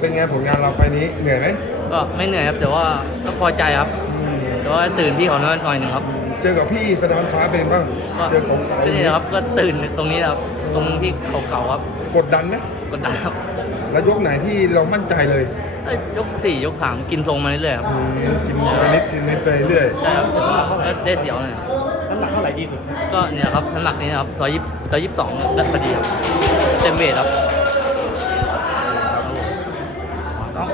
เป็นไงผลงานเราไฟล์นี้เหนื่อยไหมก็ไม่เหนื่อยครับ แต่ว่าก็พอใจครับ แต่ว่าตื่นพี่เขาหน่อยหนึ่งครับ เจอกับพี่สนามฟ้าเป็นบ้างก็เจอของเก่าก็นี่นะครับก็ตื่นตรงนี้นะครับ ตรงที่เขาเก่าๆครับ กดดันไหมกดดันครับ แล้วยกไหนที่เรามั่นใจเลยเอ้ยยกสี่ยกสามกินทรงมาเรื่อยๆครับ อืมกินนิดกินนิดไปเรื่อยใช่ครับแล้วได้เสียวหน่อยน้ำหนักเท่าไหร่ดีสุด ก็เนี่ยครับน้ำหนักนี้นะครับร้อยยี่ร้อยยี่สิบสองได้พอดีครับเต็มเวทครับ น้อง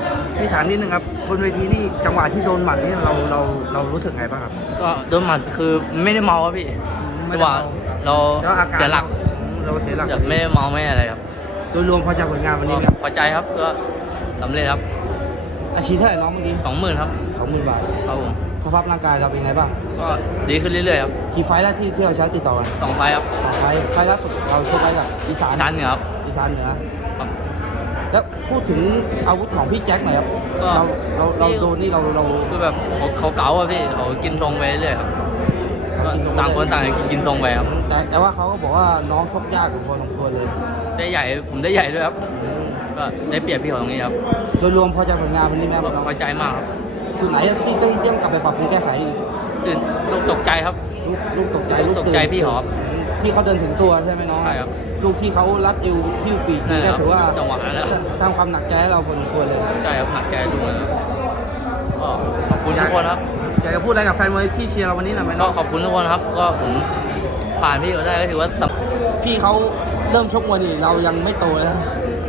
พี่ถามนิดนึงครับบนเวทีนี่จังหวะที่โดนหมัดนี่เราเราเรารู้สึกไงบ้างครับ ก็โดนหมัดคือไม่ได้เมาครับพี่ไม่จังได้หวะเมาเราแล้วอาการเสียหลักเราเสียหลักแบบไม่ได้เมาไม่อะไรครับโดยรวมพอใจผลงานวันนี้ก็ไหมครับพอใจครับก็สำเร็จครับ อาชีพเท่าไหร่น้องเมื่อกี้สองหมื่นครับสองหมื่นบาทครับผมสภาพร่างกายเราเป็นไงบ้างก็ดีขึ้นเรื่อยๆครับกี่ไฟล์แล้วที่ที่เราใช้ติดต่อกันสองไฟล์ครับสองไฟล์ไฟล์ล่าสุดเราชกไว้กับอีสานทันเหนือครับอีสานเหนือครับ แล้วพูดถึงอาวุธของพี่แจ็คหน่อยครับก็ เราเราเราโดนนี่เราเราคือแบบเขาเขาเก๋าอะพี่เขากินทรงไปเรื่อยๆครับก็ต่างคนต่างกินทรงไปครับแต่แต่ว่าเขาก็บอกว่าน้องชกยากอยู่พอสมควรเลยได้ใหญ่ผมได้ใหญ่ด้วยครับ ก็ได้เปรียบพี่เขาตรงนี้ครับโดยรวมพอใจผลงานวันนี้ไหมครับน้องพอใจมากครับจุดไหนที่ต้องที่ต้องกลับไปปรับปรุงแก้ไขอีกตื่นลูกตกใจครับลูกลูกตกใจลูกตกใจตื่นพี่หอบ พี่เขาเดินถึงตัวใช่ไหมน้องใช่ครับลูกที่เขารัดเอวพิ้วปีกนั่นี่นแหละก็ถือว่าจังหวะนั้นแหละทำความหนักใจให้เราพอสมควรเลย ใช่ครับหนักใจทุกคนครับก็ขอบคุณทุกคนครับอยากจะพูดอะไรกับแฟนมวยที่เชียร์เราวันนี้หน่อยไหมก็น้องขอบคุณทุกคนครับ ก็ผมผ่านพี่เขาได้ก็ถือว่าสำพี่เขาเริ่มชกมวยนี่เรายังไม่โตเลยนะ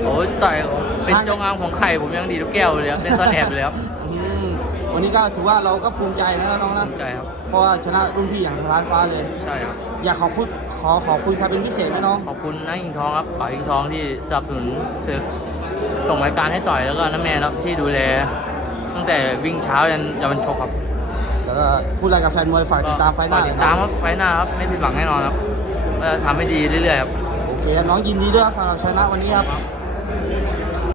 โอ้ยต่อยเป็นจงอางของไข่ผมยังดีทุกแก้วเลยครับเป็นซ่อนแอบเลยครับอืมวันนี้ก็ถือว่าเราก็ภูมิใจนะน้องนะภูมิใจครับเพราะว่าชนะรุ่นพี่อย่างสถานฟ้าเลยใช่ครับ อยากขอบคุณขอขอบคุณใครเป็นพิเศษไหมน้องขอบคุณน้าอิงทองครับป๋าอิงทองที่สนับสนุนศึกส่งรายการให้ต่อยแล้วก็น้าแม่ครับที่ดูแล ตั้งแต่วิ่งเช้ายันยันวันชกครับแล้วก็พูดอะไรกับแฟนมวยฝากติดตามไฟล์หน้าฝกหน่ติอยดนะตามครับไฟล์หน้าครับไม่ผิดหวังแน่นอนครับว่าจะทำให้ดีเรื่อยๆครับโอเคน้องยินดีด้วยครับสำหรับชนะวันนี้ครับครับ